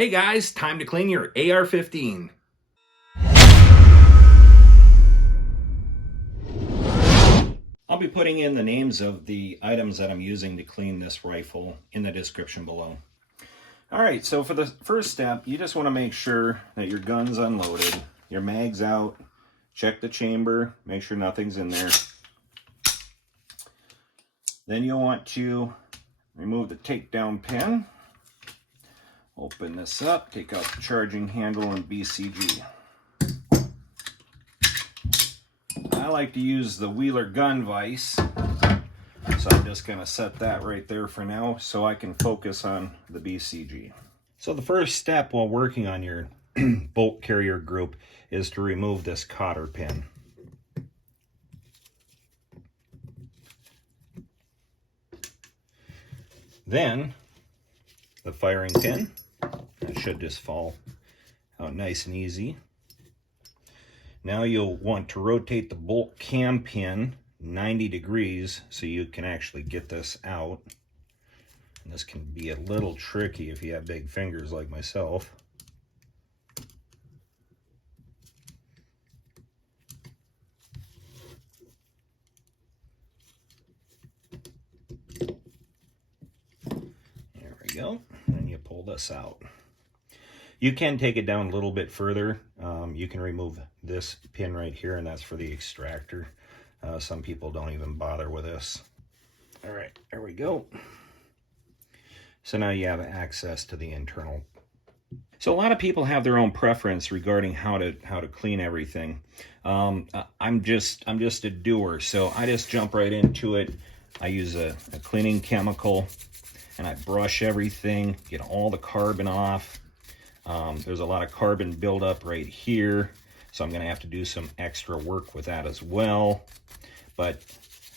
Hey guys, time to clean your AR-15. I'll be putting in the names of the items that I'm using to clean this rifle in the description below. Alright, so for the first step, you just want to make sure that your gun's unloaded, your mag's out, check the chamber, make sure nothing's in there. Then you'll want to remove the takedown pin. Open this up, take out the charging handle and BCG. I like to use the Wheeler gun vise, so I'm just going to set that right there for now so I can focus on the BCG. So the first step while working on your bolt carrier group is to remove this cotter pin. Then the firing pin. That should just fall out nice and easy. Now you'll want to rotate the bolt cam pin 90 degrees so you can actually get this out. And this can be a little tricky if you have big fingers like myself. There we go. And you pull this out. You can take it down a little bit further. You can remove this pin right here, and that's for the extractor. Some people don't even bother with this. All right, there we go. So now you have access to the internal. So a lot of people have their own preference regarding how to clean everything. I'm just a doer, so I just jump right into it. I use a cleaning chemical, and I brush everything, get all the carbon off. There's a lot of carbon buildup right here, so I'm going to have to do some extra work with that as well. But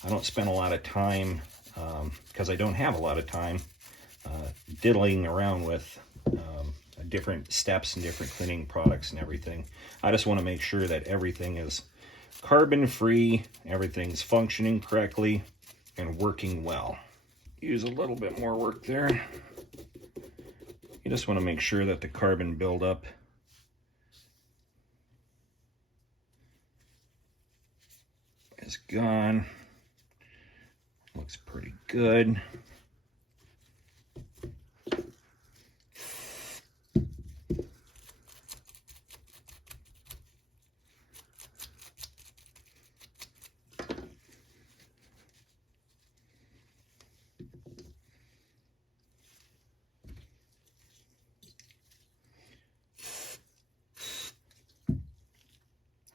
I don't spend a lot of time, because I don't have a lot of time, diddling around with different steps and different cleaning products and everything. I just want to make sure that everything is carbon-free, everything's functioning correctly, and working well. Use a little bit more work there. You just want to make sure that the carbon buildup is gone. Looks pretty good.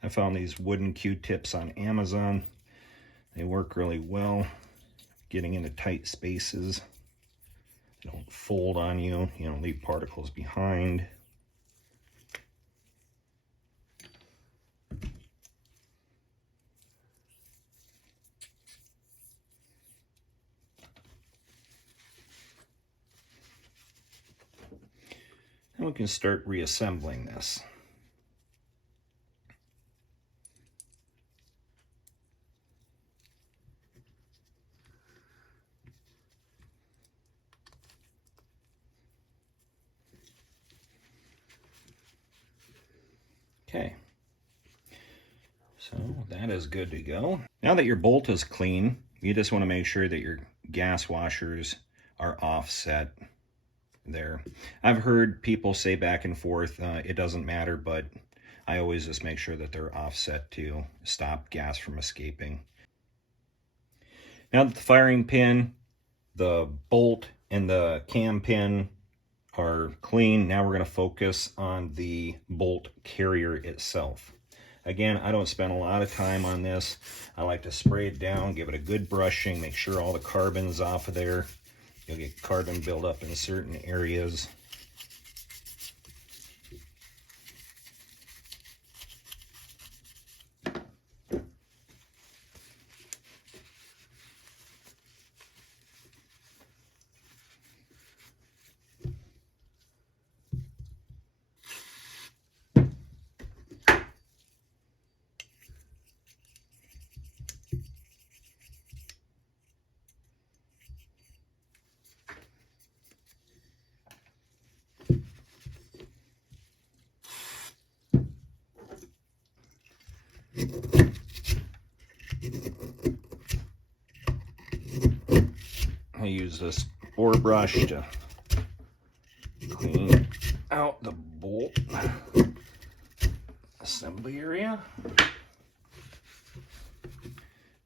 I found these wooden Q-tips on Amazon. They work really well, getting into tight spaces. They don't fold on you, you don't leave particles behind. And we can start reassembling this. Okay, so that is good to go. Now that your bolt is clean, you just want to make sure that your gas washers are offset there. I've heard people say back and forth, it doesn't matter, but I always just make sure that they're offset to stop gas from escaping. Now that the firing pin, the bolt, and the cam pin are clean, now we're going to focus on the bolt carrier itself. Again, I don't spend a lot of time on this. I like to spray it down, give it a good brushing, make sure all the carbon's off of there. You'll get carbon buildup in certain areas. I use this bore brush to clean out the bolt assembly area.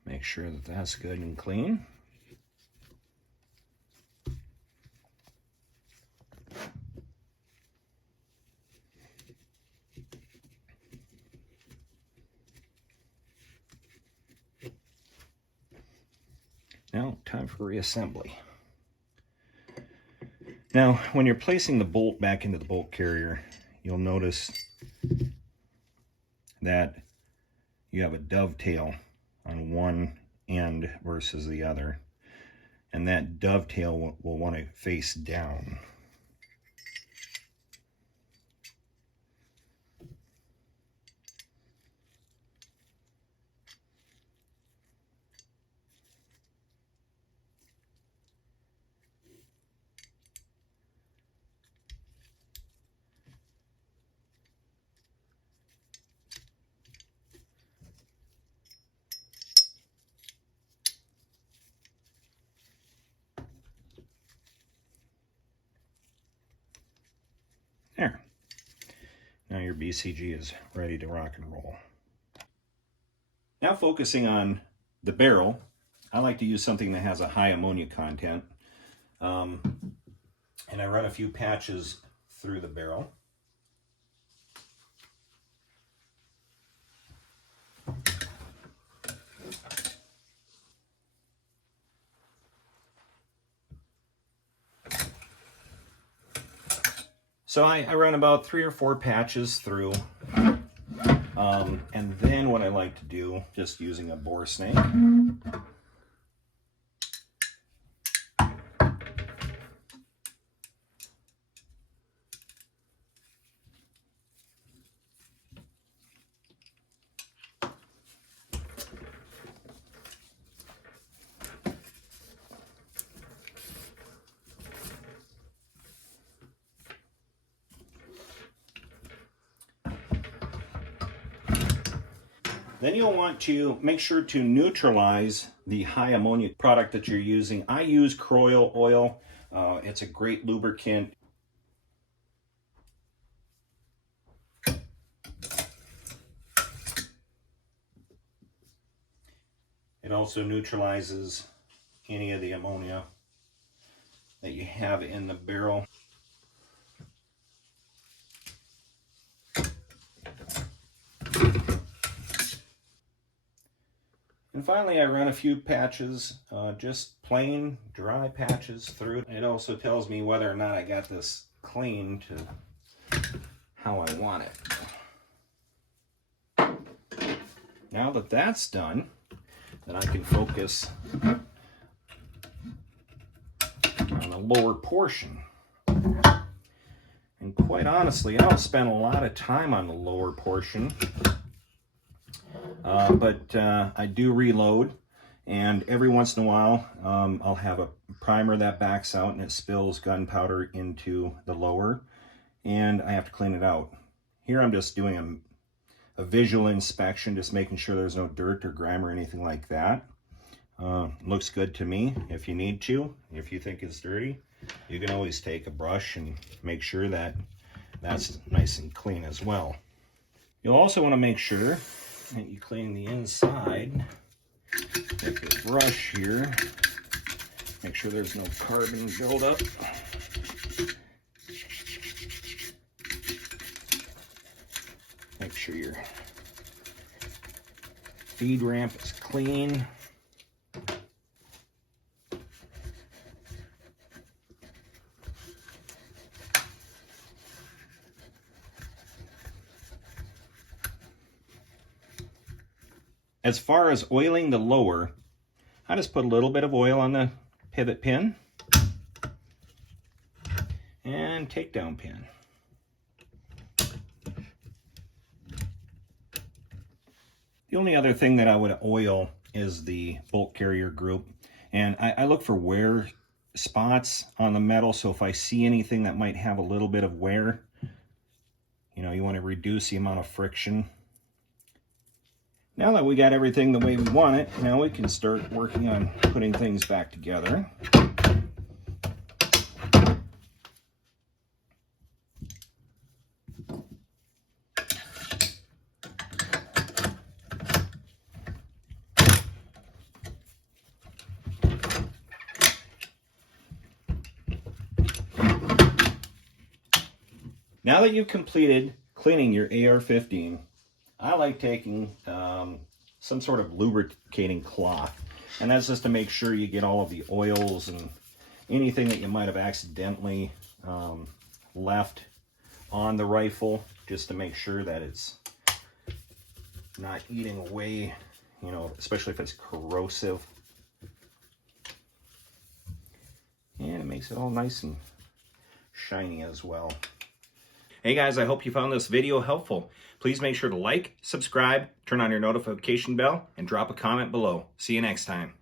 Make sure that that's good and clean. Now, time for reassembly. Now, when you're placing the bolt back into the bolt carrier, you'll notice that you have a dovetail on one end versus the other. And that dovetail will want to face down. There. Now your BCG is ready to rock and roll. Now focusing on the barrel, I like to use something that has a high ammonia content. And I run a few patches through the barrel. So I run about 3 or 4 patches through, and then what I like to do, just using a bore snake, then you'll want to make sure to neutralize the high ammonia product that you're using. I use Kroil oil. It's a great lubricant. It also neutralizes any of the ammonia that you have in the barrel. And finally, I run a few patches, just plain dry patches through. It also tells me whether or not I got this clean to how I want it. Now that that's done, then I can focus on the lower portion. And quite honestly, I don't spend a lot of time on the lower portion. But I do reload, and every once in a while I'll have a primer that backs out and it spills gunpowder into the lower, and I have to clean it out. Here I'm just doing a visual inspection, just making sure there's no dirt or grime or anything like that. Looks good to me. If you need to, if you think it's dirty, you can always take a brush and make sure that that's nice and clean as well. You'll also want to make sure and you clean the inside with your brush here. Make sure there's no carbon buildup. Make sure your feed ramp is clean. As far as oiling the lower, I just put a little bit of oil on the pivot pin and takedown pin. The only other thing that I would oil is the bolt carrier group, and I look for wear spots on the metal. So if I see anything that might have a little bit of wear, you know, you want to reduce the amount of friction. Now that we got everything the way we want it, now we can start working on putting things back together. Now that you've completed cleaning your AR-15, I like taking some sort of lubricating cloth. And that's just to make sure you get all of the oils and anything that you might have accidentally left on the rifle, just to make sure that it's not eating away, you know, especially if it's corrosive. And it makes it all nice and shiny as well. Hey guys, I hope you found this video helpful. Please make sure to like, subscribe, turn on your notification bell, and drop a comment below. See you next time.